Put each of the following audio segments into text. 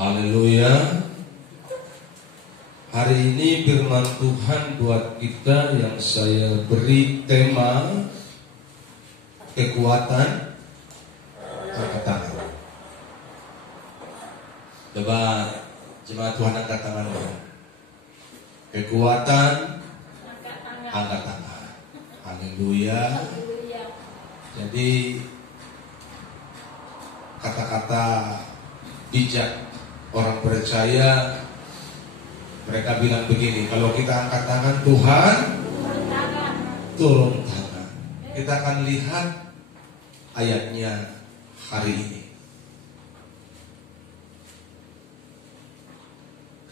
Haleluya. Hari ini firman Tuhan buat kita yang saya beri tema kekuatan angkat tangan. Coba jemaat Tuhan angkat tangan. Kekuatan angkat tangan. Haleluya. Jadi kata-kata bijak orang percaya, mereka bilang begini, kalau kita angkat tangan, Tuhan turun tangan. Kita akan lihat ayatnya hari ini.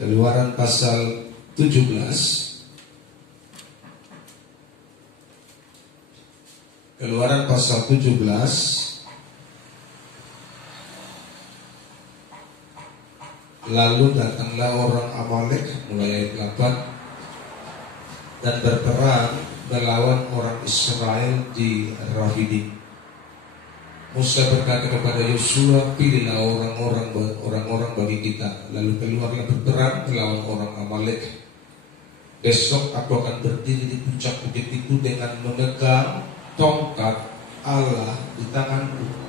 Keluaran pasal 17. Keluaran pasal 17. Lalu datanglah orang Amalek, mulai ayat 8, dan berperang melawan orang Israel di Rafidim. Musa berkata kepada Yosua, pilihlah orang-orang bagi kita. Lalu keluarlah berperang melawan orang Amalek. Besok aku akan berdiri di puncak bukit itu dengan memegang tongkat Allah di tanganku.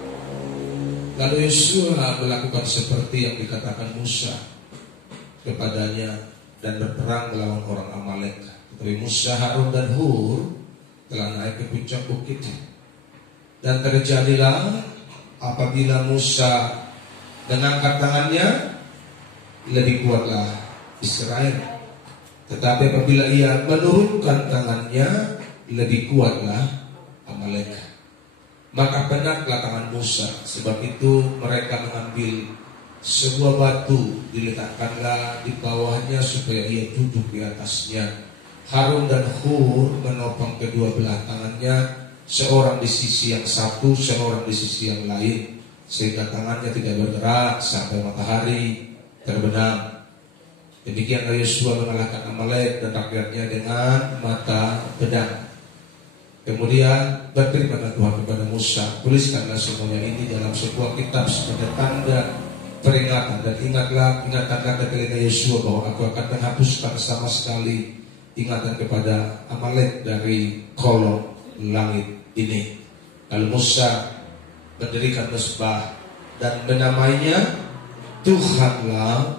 Lalu Yosua melakukan seperti yang dikatakan Musa kepadanya dan berperang melawan orang Amalek. Tetapi Musa, Harun dan Hur telah naik ke puncak bukit. Dan terjadilah apabila Musa mengangkat tangannya, lebih kuatlah Israel. Tetapi apabila ia menurunkan tangannya, lebih kuatlah Amalek. Maka benarlah tangan Musa. Sebab itu mereka mengambil sebuah batu, diletakkanlah di bawahnya supaya ia duduk di atasnya. Harun dan Hur menopang kedua belah tangannya, seorang di sisi yang satu, seorang di sisi yang lain, sehingga tangannya tidak bergerak sampai matahari terbenam. Demikianlah Yosua mengalahkan Amalek dan rakyatnya dengan mata pedang. Kemudian berfirmanlah Tuhan kepada Musa, tuliskanlah semuanya ini dalam sebuah kitab sebagai tanda peringatan, dan ingatkanlah ke telinga Yosua bahwa aku akan menghapuskan sama sekali ingatan kepada Amalek dari kolong langit ini. Lalu Musa mendirikan mezbah dan menamainya Tuhanlah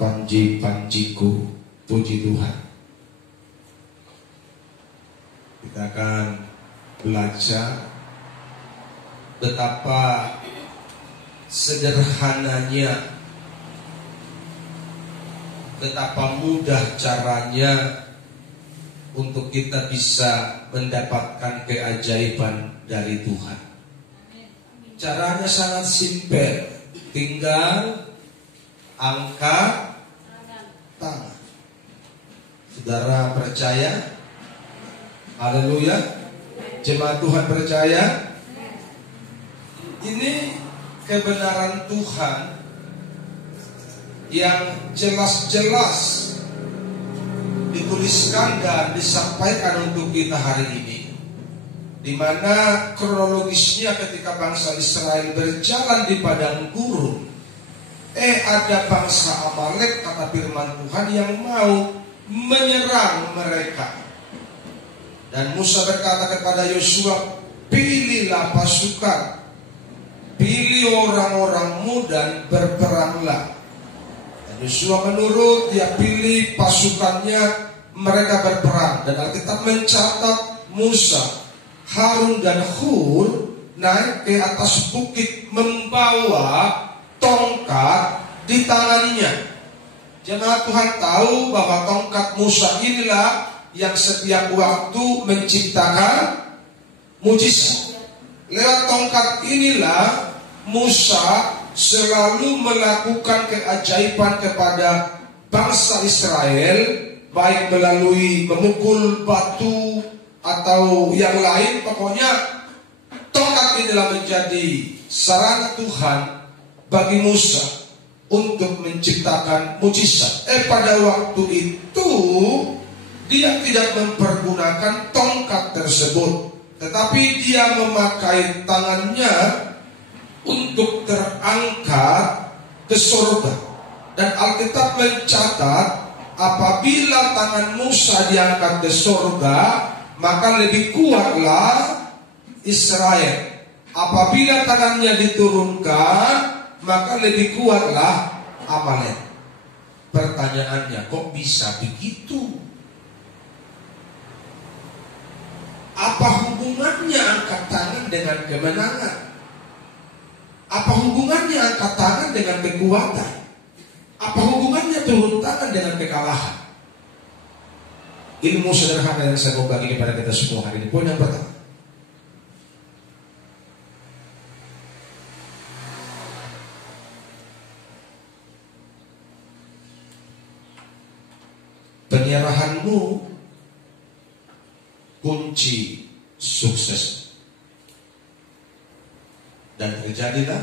panji-panjiku. Puji Tuhan. Kita akan belajar betapa sederhananya, betapa mudah caranya untuk kita bisa mendapatkan keajaiban dari Tuhan. Caranya sangat simpel, tinggal angkat tangan. Saudara percaya? Haleluya. Jemaat Tuhan percaya? Ini kebenaran Tuhan yang jelas-jelas dituliskan dan disampaikan untuk kita hari ini, di mana kronologisnya ketika bangsa Israel berjalan di padang gurun, ada bangsa Amalek, kata firman Tuhan, yang mau menyerang mereka. Dan Musa berkata kepada Yosua, pilihlah pasukan, pilih orang-orangmu dan berperanglah. Dan Yosua menurut, dia pilih pasukannya, mereka berperang. Dan Alkitab mencatat Musa, Harun dan Hur naik ke atas bukit membawa tongkat di tangannya. Jemaat Tuhan tahu bahwa tongkat Musa inilah yang setiap waktu menciptakan mujizat. Lewat tongkat inilah Musa selalu melakukan keajaiban kepada bangsa Israel, baik melalui memukul batu atau yang lain. Pokoknya tongkat inilah menjadi sarana Tuhan bagi Musa untuk menciptakan mujizat. Pada waktu itu dia tidak mempergunakan tongkat tersebut, tetapi dia memakai tangannya untuk terangkat ke surga. Dan Alkitab mencatat apabila tangan Musa diangkat ke surga, maka lebih kuatlah Israel. Apabila tangannya diturunkan, maka lebih kuatlah Amalek. Pertanyaannya, kok bisa begitu? Apa hubungannya angkat tangan dengan kemenangan? Apa hubungannya angkat tangan dengan kekuatan? Apa hubungannya turun tangan dengan kekalahan? Ilmu sederhana yang saya mau bagi kepada kita semua hari ini. Poin yang pertama, penyerahanmu kunci sukses. Dan terjadilah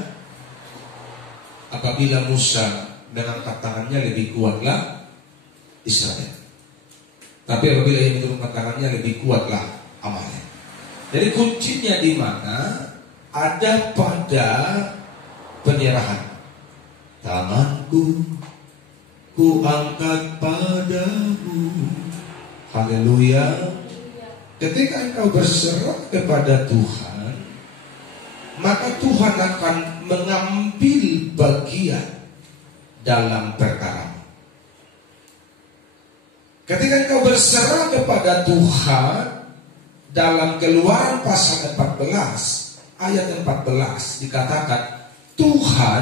apabila Musa mengangkat tangannya, lebih kuatlah Israel. Tapi apabila ia menurunkan tangannya, lebih kuatlah Amalek. Jadi kuncinya di mana? Ada pada penyerahan. Tanganku ku angkat padamu. Haleluya. Ketika engkau berserah kepada Tuhan, maka Tuhan akan mengambil bagian dalam perkara. Ketika engkau berserah kepada Tuhan, dalam Keluaran pasal 14 ayat 14 dikatakan, Tuhan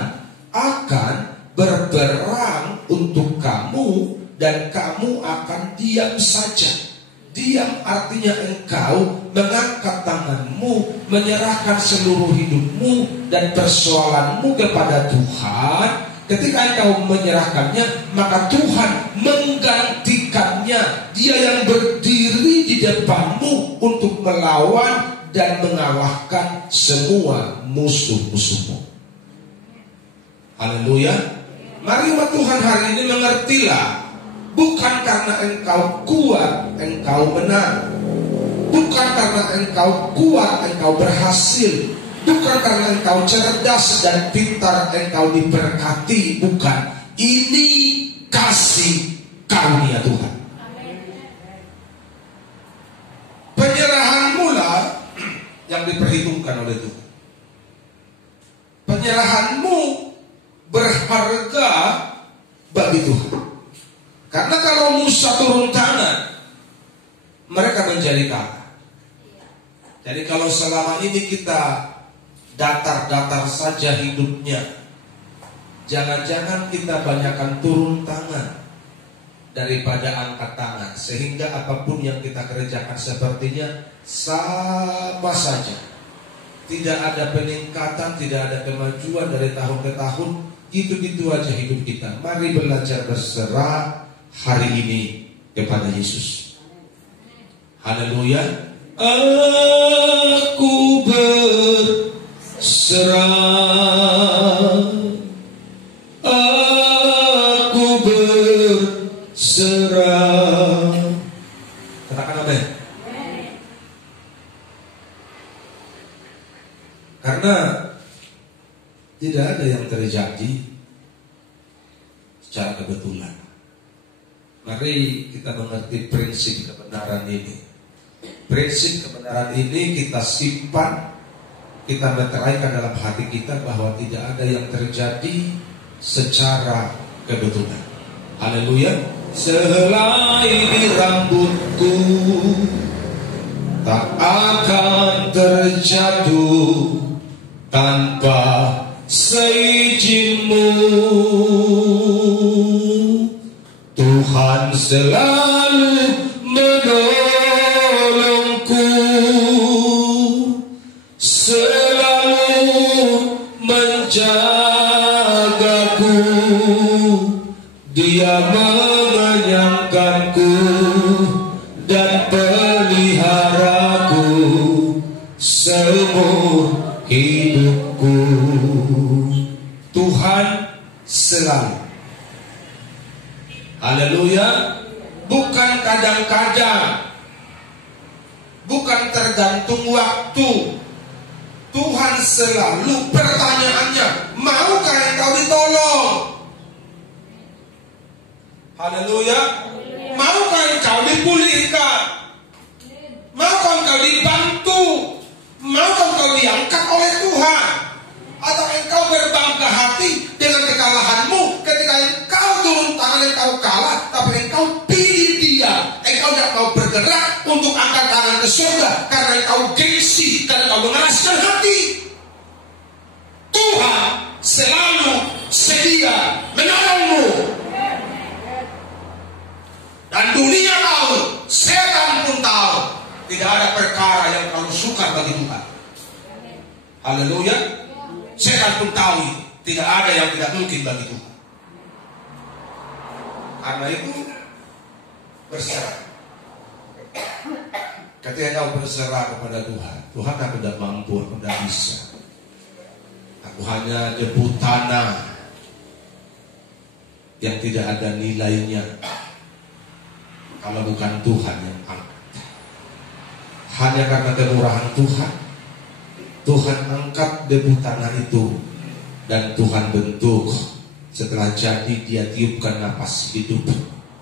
akan berperang untuk kamu dan kamu akan diam saja. Diam artinya engkau mengangkat tanganmu, menyerahkan seluruh hidupmu dan persoalanmu kepada Tuhan. Ketika engkau menyerahkannya, maka Tuhan menggantikannya. Dia yang berdiri di depanmu untuk melawan dan mengalahkan semua musuh-musuhmu. Haleluya. Mari umat Tuhan hari ini mengertilah, bukan karena engkau kuat, engkau menang. Bukan karena engkau kuat, engkau berhasil. Bukan karena engkau cerdas dan pintar, engkau diberkati. Bukan. Ini kasih karunia Tuhan. Penyerahanmu lah yang diperhitungkan oleh Tuhan. Penyerahanmu berharga bagi Tuhan. Karena kalau Musa turun tangan, mereka menjadi kalah. Jadi kalau selama ini kita datar-datar saja hidupnya, jangan-jangan kita banyakkan turun tangan daripada angkat tangan, sehingga apapun yang kita kerjakan sepertinya sama saja. Tidak ada peningkatan, tidak ada kemajuan dari tahun ke tahun. Gitu-gitu aja hidup kita. Mari belajar berserah hari ini kepada Yesus. Haleluya. Aku berserah, aku berserah. Katakan amin. Karena tidak ada yang terjadi secara kebetulan. Mari kita mengerti prinsip kebenaran ini. Prinsip kebenaran ini kita simpan, kita meteraikan dalam hati kita, bahwa tidak ada yang terjadi secara kebetulan. Haleluya. Selai rambutku tak akan terjatuh tanpa seizinmu. Tuhan selalu menolongku, selalu menjagaku. Dia mengenyangkanku dan peliharaku seumur hidupku. Tuhan selalu. Haleluya. Bukan kadang-kadang, bukan tergantung waktu. Tuhan selalu. Pertanyaannya, maukah engkau ditolong? Haleluya. Maukah engkau dipulihkan? Maukah engkau dibantu? Maukah engkau diangkat oleh Tuhan? Atau engkau berbangga hati dengan kekalahanmu ketika engkau turun tangan, engkau kalah, tapi engkau pilih dia. Engkau tidak mau bergerak untuk angkat tangan ke surga karena engkau gengsi, karena engkau mengeraskan hati. Tuhan selalu sedia menolongmu. Dan dunia tahu, setan pun tahu, tidak ada perkara yang terlalu sukar bagi Tuhan. Haleluya. Setan pun tahu, tidak ada yang tidak mungkin bagi Tuhan. Karena itu berserah. Ketika kau berserah kepada Tuhan, Tuhan, aku tidak mampu, aku tidak bisa. Aku hanya debu tanah yang tidak ada nilainya. Kalau bukan Tuhan yang angkat. Hanya karena kemurahan Tuhan, Tuhan angkat debu tanah itu dan Tuhan bentuk. Setelah jadi, dia tiupkan napas hidup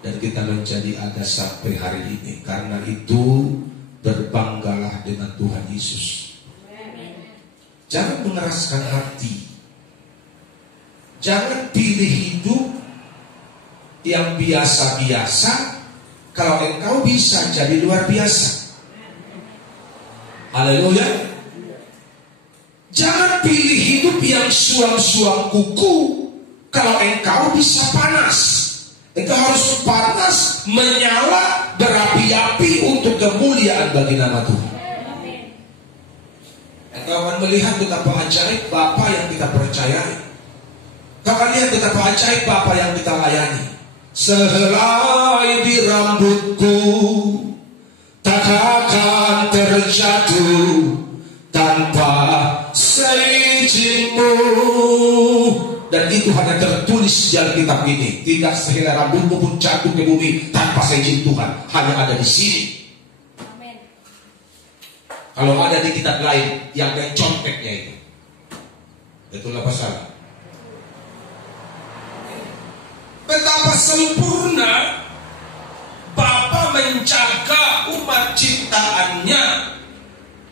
dan kita menjadi ada sampai hari ini. Karena itu berbanggalah dengan Tuhan Yesus. Jangan mengeraskan hati. Jangan pilih hidup yang biasa-biasa kalau engkau bisa jadi luar biasa. Haleluya. Jangan pilih hidup yang suam-suam kuku kalau engkau bisa panas. Engkau harus panas, menyala, berapi-api untuk kemuliaan bagi nama Tuhan. Engkau akan melihat betapa ajaib Bapa yang kita percayai. Kau akan lihat betapa ajaib Bapa yang kita layani. Sehelai di rambutku tak akan terjatuh tanpa seizinku. Dan itu hanya tertulis di Alkitab ini. Tidak sehelai rambutmu pun jatuh ke bumi tanpa seizin Tuhan. Hanya ada di sini. Amen. Kalau ada di kitab lain yang menconteknya itu, itulah pasal. Betapa sempurna Bapa menjaga umat ciptaannya.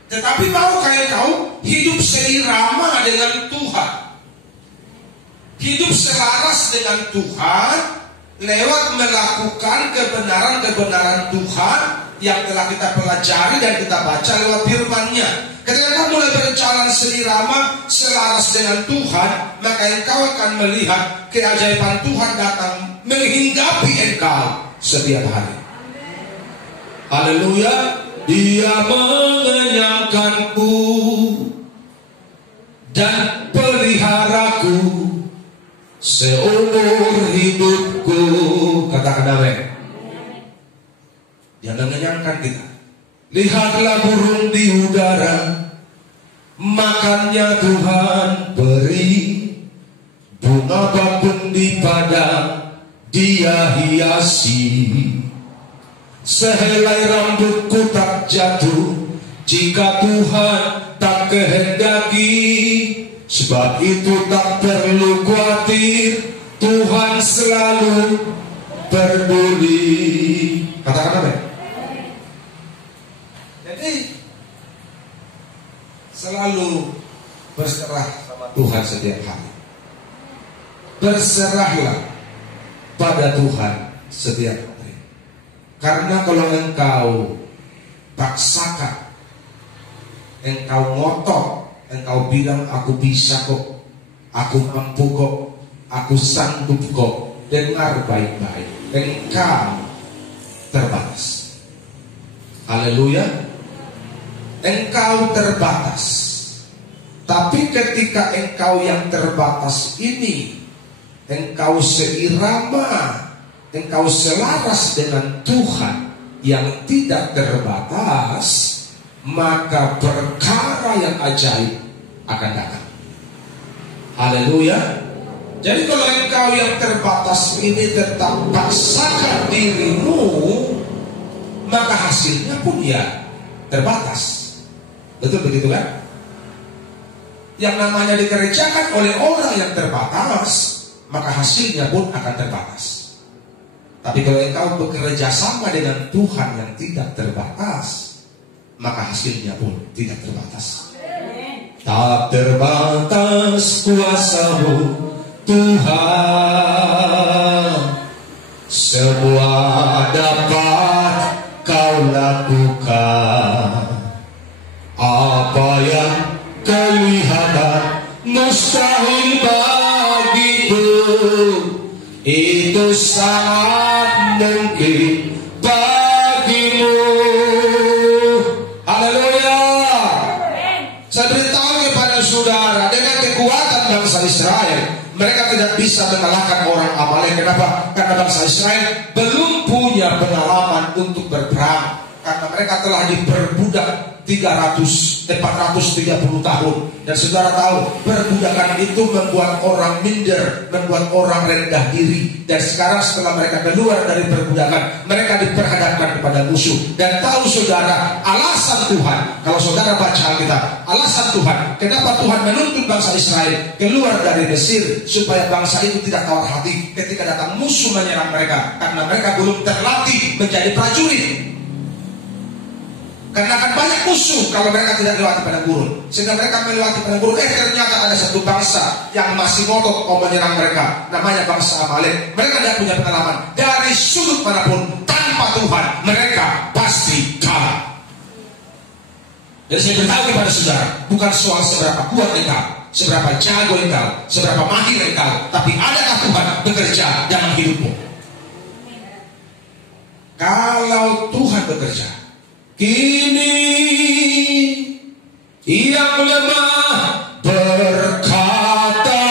Tetapi maukah engkau hidup seirama dengan Tuhan, hidup selaras dengan Tuhan lewat melakukan kebenaran-kebenaran Tuhan yang telah kita pelajari dan kita baca lewat firman-Nya. Ketika engkau mulai berjalan seirama, selaras dengan Tuhan, maka engkau akan melihat keajaiban Tuhan datang menghinggapi engkau setiap hari. Haleluya. Dia mengenyangkanku dan peliharaku seumur hidupku. Katakan amin. Dia mengenyangkan kita. Lihatlah burung di udara, makannya Tuhan beri. Bunga bakung di padang dia hiasi. Sehelai rambutku tak jatuh jika Tuhan tak kehendaki. Sebab itu tak perlu khawatir, Tuhan selalu peduli. Katakan apa? Jadi selalu berserah sama Tuhan setiap hari. Berserahlah pada Tuhan setiap hari. Karena kalau engkau paksakan, engkau ngotot, engkau bilang aku bisa kok, aku mampu kok, aku sanggup kok, dengar baik-baik, engkau terbatas. Haleluya. Engkau terbatas. Tapi ketika engkau yang terbatas ini, engkau seirama, engkau selaras dengan Tuhan yang tidak terbatas, maka perkara yang ajaib akan datang. Haleluya. Jadi kalau engkau yang terbatas ini tetap paksakan dirimu, maka hasilnya pun ya terbatas. Betul begitu kan? Yang namanya dikerjakan oleh orang yang terbatas, maka hasilnya pun akan terbatas. Tapi kalau engkau bekerja sama dengan Tuhan yang tidak terbatas, maka hasilnya pun tidak terbatas. Tak terbatas kuasa-Mu Tuhan, semua dapat Kau lakukan. Apa yang kelihatan mustahil bagiku, itu sangat mungkin bagimu. Haleluya. Saya beritahu kepada saudara, dengan kekuatan bangsa Israel, mereka tidak bisa mengalahkan orang Amalek. Kenapa? Karena bangsa Israel belum punya pengalaman untuk berperang. Karena mereka telah diperbudak 430 tahun. Dan saudara tahu, perbudakan itu membuat orang minder, membuat orang rendah diri. Dan sekarang setelah mereka keluar dari perbudakan, mereka diperhadapkan kepada musuh. Dan tahu saudara, alasan Tuhan, kalau saudara baca Alkitab, alasan Tuhan, kenapa Tuhan menuntut bangsa Israel keluar dari Mesir, supaya bangsa itu tidak tawar hati ketika datang musuh menyerang mereka. Karena mereka belum terlatih menjadi prajurit. Karena akan banyak musuh kalau mereka tidak lewati padang gurun. Sehingga mereka melewati padang gurun, ternyata ada satu bangsa yang masih ngotot mau menyerang mereka, namanya bangsa Amalek. Mereka tidak punya pengalaman. Dari sudut manapun, tanpa Tuhan, mereka pasti kalah. Jadi saya beritahu kepada saudara, bukan soal seberapa kuat engkau, seberapa jago engkau, seberapa mahir engkau, tapi adakah Tuhan bekerja dalam hidupmu? Kalau Tuhan bekerja, kini yang lemah berkata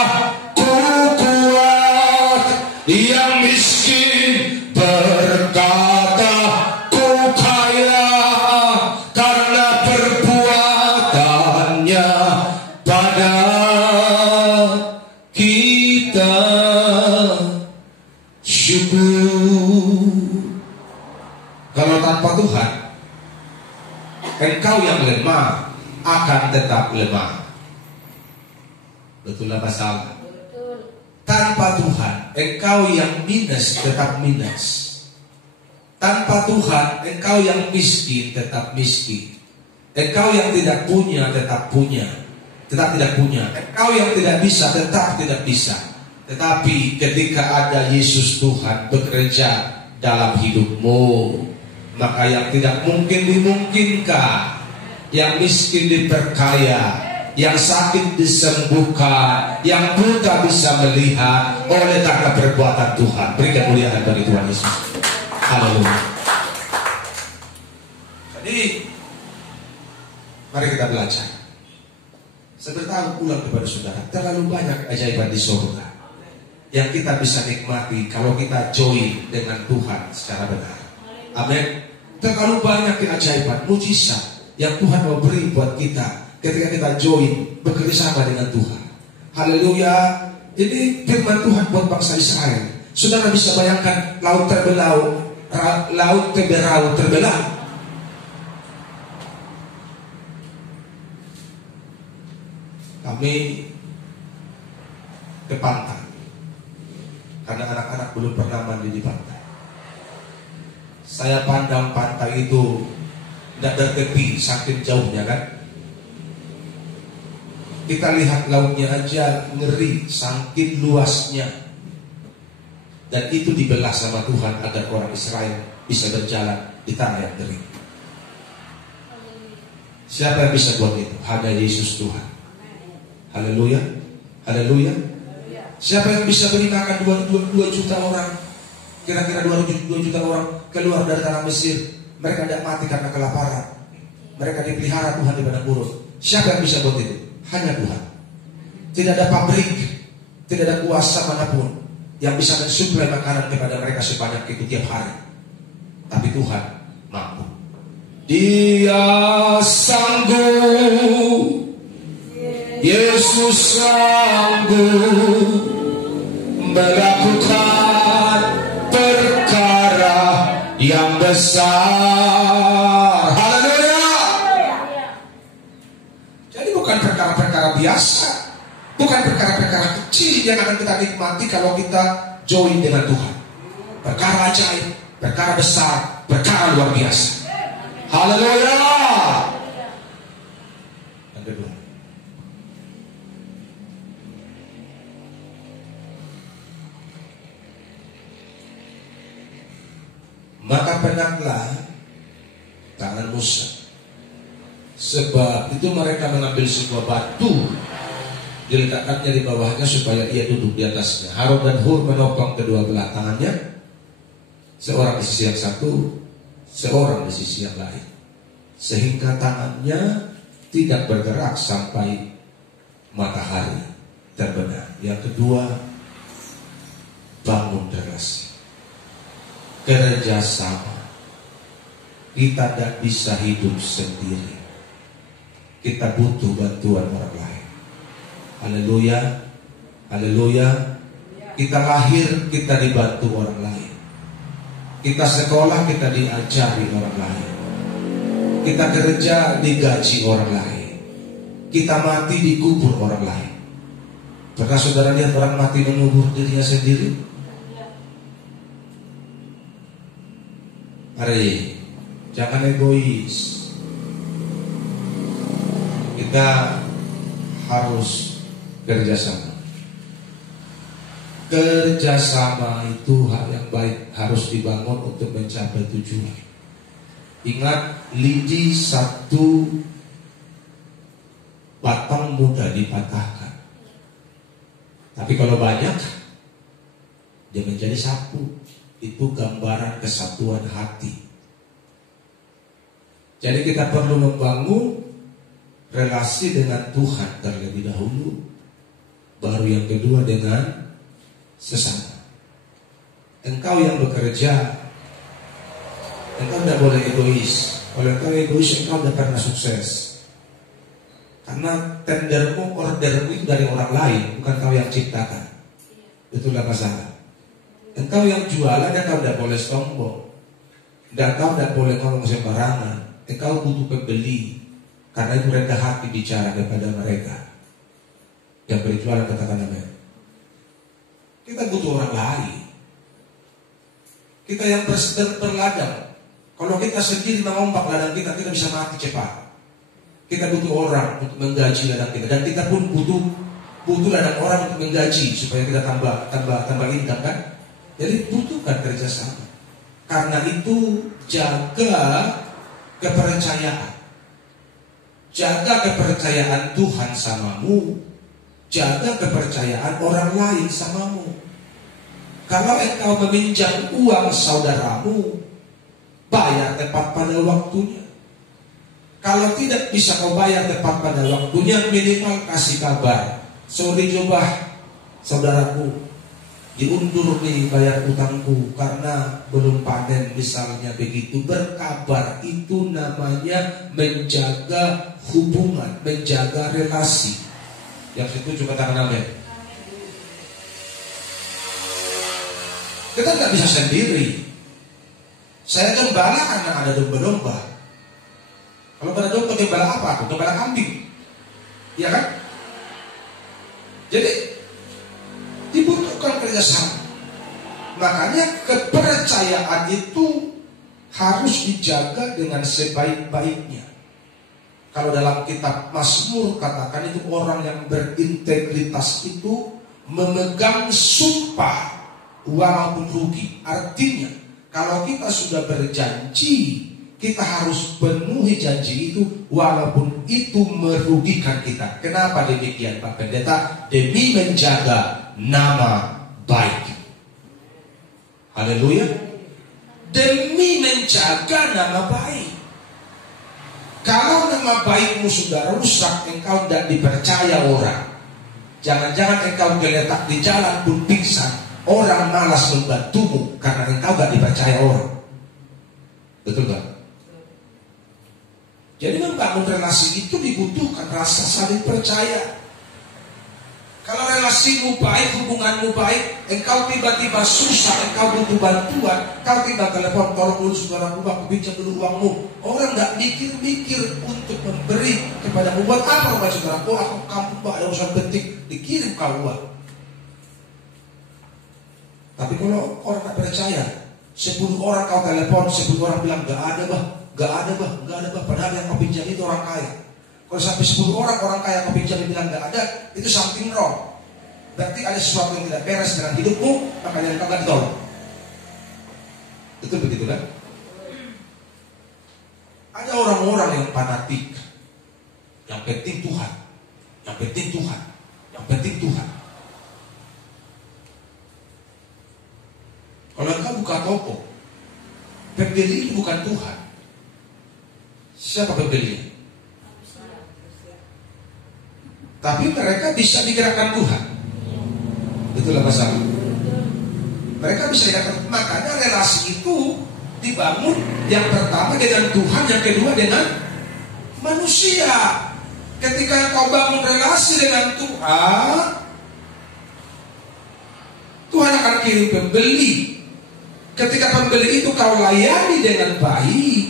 ku kuat, yang miskin berkata ku kaya, karena perbuatannya pada kita. Syukur. Kalau tanpa Tuhan, engkau yang lemah akan tetap lemah. Betul apa salah? Betul. Tanpa Tuhan, engkau yang minus tetap minus. Tanpa Tuhan, engkau yang miskin tetap miskin. Engkau yang tidak punya tetap punya, tetap tidak punya. Engkau yang tidak bisa tetap tidak bisa. Tetapi ketika ada Yesus Tuhan bekerja dalam hidupmu, maka yang tidak mungkin dimungkinkan, yang miskin diperkaya, yang sakit disembuhkan, yang buta bisa melihat oleh karena perbuatan Tuhan. Beri kemuliaan bagi Tuhan Yesus. Haleluya. Jadi mari kita belajar. Saya beritahu ulang kepada saudara, terlalu banyak ajaiban di surga yang kita bisa nikmati kalau kita join dengan Tuhan secara benar. Amin. Terlalu banyak keajaiban, mujizat yang Tuhan mau beri buat kita ketika kita join, bekerja sama dengan Tuhan. Haleluya. Ini firman Tuhan buat bangsa Israel. Saudara bisa bayangkan laut terbelah, laut keberau terbelah. Kami ke pantai karena anak-anak belum pernah mandi di pantai. Saya pandang pantai itu tidak bertepi saking jauhnya kan. Kita lihat lautnya aja ngeri saking luasnya. Dan itu dibelah sama Tuhan agar orang Israel bisa berjalan di tanah yang kering. Siapa yang bisa buat itu? Hanya Yesus Tuhan. Haleluya. Haleluya. Siapa yang bisa beri makan 2 juta orang? Kira-kira 2 juta orang keluar dari tanah Mesir. Mereka tidak mati karena kelaparan. Mereka dipelihara Tuhan di padang gurun. Siapa yang bisa buat itu? Hanya Tuhan. Tidak ada pabrik, tidak ada kuasa manapun yang bisa mensuplai makanan kepada mereka sebanyak itu tiap hari. Tapi Tuhan mampu. Dia sanggup, Yesus sanggup melakukan perkara yang besar. Haleluya. Jadi bukan perkara-perkara biasa, bukan perkara-perkara kecil yang akan kita nikmati kalau kita join dengan Tuhan. perkara ajaib, perkara besar, perkara luar biasa. Haleluya. Yang kedua, maka penatlah tangan Musa, sebab itu mereka mengambil sebuah batu, diletakkannya di bawahnya supaya ia duduk di atasnya. Harun dan Hur menopang kedua belah tangannya, seorang di sisi yang satu, seorang di sisi yang lain, sehingga tangannya tidak bergerak sampai matahari terbenam. Yang kedua, bangun relasi, kerjasama. Kita tidak bisa hidup sendiri, kita butuh bantuan orang lain. Haleluya, haleluya. Kita lahir, kita dibantu orang lain. Kita sekolah, kita diajari orang lain. Kita kerja, digaji orang lain. Kita mati, dikubur orang lain. Pernah saudara lihat orang mati mengubur dirinya sendiri? Mari, jangan egois. Kita harus kerjasama. Kerjasama itu hal yang baik, harus dibangun untuk mencapai tujuan. Ingat, lidi satu batang mudah dipatahkan, tapi kalau banyak dia menjadi satu. Itu gambaran kesatuan hati. Jadi kita perlu membangun relasi dengan Tuhan terlebih dahulu, baru yang kedua dengan sesama. Engkau yang bekerja, engkau tidak boleh egois. Kalau engkau egois, engkau tidak pernah sukses. Karena tendermu, ordermu itu dari orang lain, bukan kau yang ciptakan. Itulah masalah. Engkau yang jualan, engkau tidak boleh sombong. Engkau tidak boleh ngomong sembarangan. Engkau butuh pembeli, karena itu rendah hati bicara kepada mereka. Yang berjualan katakan amin. Kita butuh orang lain. Kita yang berladang. Kalau kita sendiri mengompak ladang kita bisa mati cepat. Kita butuh orang untuk menggaji ladang kita, dan kita pun butuh ladang orang untuk menggaji supaya kita tambah income kan? Jadi butuhkan kerjasama. Karena itu jaga kepercayaan. Jaga kepercayaan Tuhan samamu, jaga kepercayaan orang lain samamu. Kalau engkau meminjam uang saudaramu, bayar tepat pada waktunya. Kalau tidak bisa kau bayar tepat pada waktunya, minimal kasih kabar. Sorry coba saudaraku, diundur nih bayar utangku karena belum panen, misalnya begitu. Berkabar itu namanya menjaga hubungan, menjaga relasi. Yang setuju katakan amin. Kita nggak bisa sendiri. Saya gembala karena ada domba-domba. Kalau pada domba, gembala apa? Gembala kambing, ya kan? Jadi dibutuhkan kerjasama. Makanya kepercayaan itu harus dijaga dengan sebaik-baiknya. Kalau dalam kitab Mazmur katakan itu orang yang berintegritas itu memegang sumpah walaupun rugi. Artinya kalau kita sudah berjanji, kita harus penuhi janji itu walaupun itu merugikan kita. Kenapa demikian Pak Pendeta? Demi menjaga nama baik. Haleluya. Demi menjaga nama baik. Kalau nama baikmu sudah rusak, engkau tidak dipercaya orang. Jangan-jangan engkau geletak di jalan pun pingsan, orang malas membantumu karena engkau tidak dipercaya orang. Betul gak? Jadi membangun relasi itu dibutuhkan rasa saling percaya. Kalau relasimu baik, hubunganmu baik, engkau tiba-tiba susah, engkau butuh bantuan, kau tiba telepon, tolong dulu saudaraku, aku pinjam dulu uangmu. Orang gak mikir-mikir untuk memberi kepada buat apa rumah saudaraku? Aku kamu ada urusan penting, dikirim kau uang. Tapi kalau orang tak percaya, 10 orang kau telepon, 10 orang bilang gak ada bah, gak ada bah, gak ada bah. Padahal yang kau pinjam itu orang kaya. Kalau sampai 10 orang kaya kau pinjam bilang gak ada, itu something wrong. Berarti ada sesuatu yang tidak beres dengan hidupmu, makanya kau gak ditolong. Betul begitu kan? Ada orang-orang yang fanatik, yang penting Tuhan, yang penting Tuhan, yang penting Tuhan. Kalau engkau buka toko, pembeli itu bukan Tuhan. Siapa pembelinya? Tapi mereka bisa digerakkan Tuhan. Itulah masalah. Mereka bisa digerakkan. Makanya relasi itu dibangun yang pertama dengan Tuhan, yang kedua dengan manusia. Ketika kau bangun relasi dengan Tuhan, Tuhan akan kirim pembeli. Ketika pembeli itu kau layani dengan baik,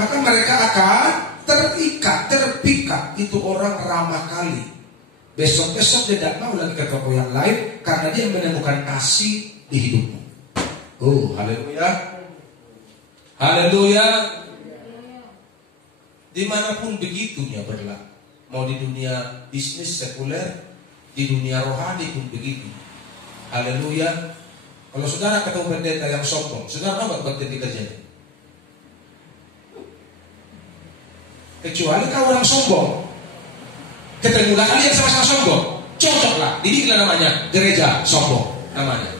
maka mereka akan terpikat. Itu orang ramah kali. Besok-besok dia tidak mau lagi ke toko yang lain, karena dia menemukan kasih di hidupmu. Oh, haleluya. Haleluya. Dimanapun begitunya berlaku. Mau di dunia bisnis sekuler, di dunia rohani pun begitu. Haleluya. Kalau saudara ketemu pendeta yang sombong, saudara tahu gak bakti kerjanya? Kecuali kau orang sombong, ketemulah kalian sama-sama sombong, cocoklah. Didiklah namanya gereja sombong namanya.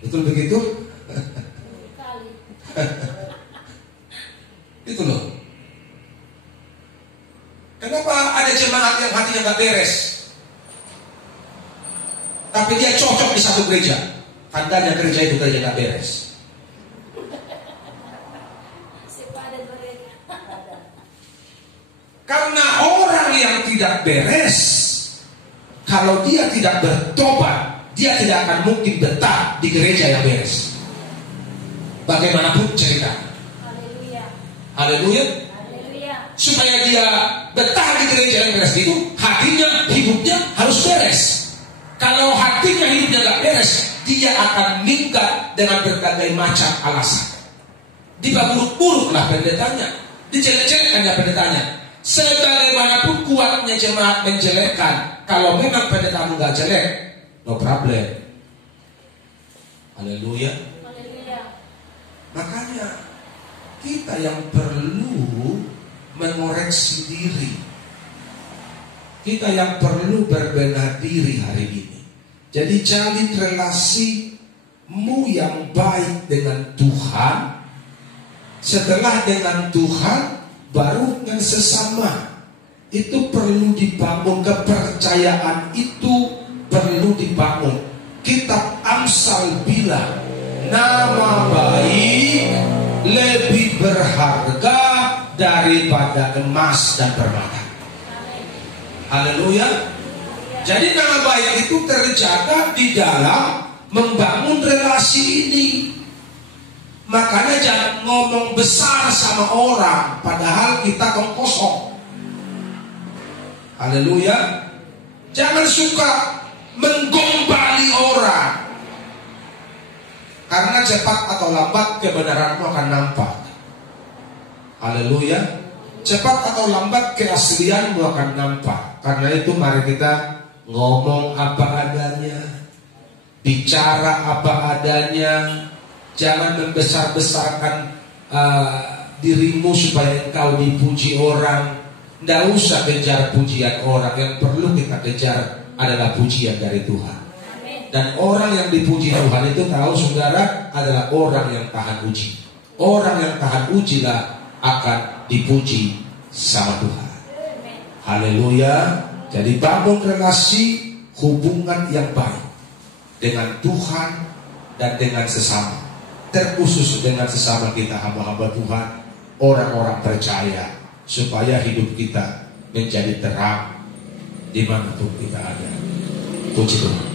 Betul begitu? Itu loh. Kenapa ada jemaat yang hatinya gak beres, tapi dia cocok di satu gereja? Tandanya gereja itu gereja gak beres. Karena orang yang tidak beres, kalau dia tidak bertobat, dia tidak akan mungkin betah di gereja yang beres. Bagaimanapun cerita. Haleluya. Haleluya. Supaya dia betah di gereja yang beres itu, hatinya, hidupnya harus beres. Kalau hatinya, hidupnya gak beres, dia akan minggat dengan berbagai macam alasan. Diburuk-buruklah pendetanya, dijelek-jelekkannya pendetanya. Sebagaimanapun kuatnya jemaat menjelekkan, kalau memang pendetamu gak jelek, no problem. Haleluya. Makanya kita yang perlu mengoreksi diri, kita yang perlu berbenah diri hari ini. Jadi jalin relasimu yang baik dengan Tuhan. Setelah dengan Tuhan, baru dengan sesama. Itu perlu dibangun, kepercayaan itu perlu dibangun. Kitab Amsal bilang, nama baik lebih berharga daripada emas dan permata. Haleluya. Jadi nama baik itu terjaga di dalam membangun relasi ini. Makanya jangan ngomong besar sama orang padahal kita kosong. Haleluya. Jangan suka menggombali orang, karena cepat atau lambat kebenaranmu akan nampak. Haleluya. Cepat atau lambat keaslianmu akan nampak. Karena itu mari kita ngomong apa adanya, bicara apa adanya. Jangan membesar-besarkan dirimu supaya engkau dipuji orang. Tidak usah kejar pujian orang. Yang perlu kita kejar adalah pujian dari Tuhan. Dan orang yang dipuji Tuhan itu tahu saudara adalah orang yang tahan uji. Orang yang tahan ujilah akan dipuji sama Tuhan. Haleluya. Jadi bangun relasi, hubungan yang baik dengan Tuhan dan dengan sesama. Terkhusus dengan sesama kita hamba-hamba Tuhan, orang-orang percaya, supaya hidup kita menjadi terang dimanapun kita ada. Puji Tuhan.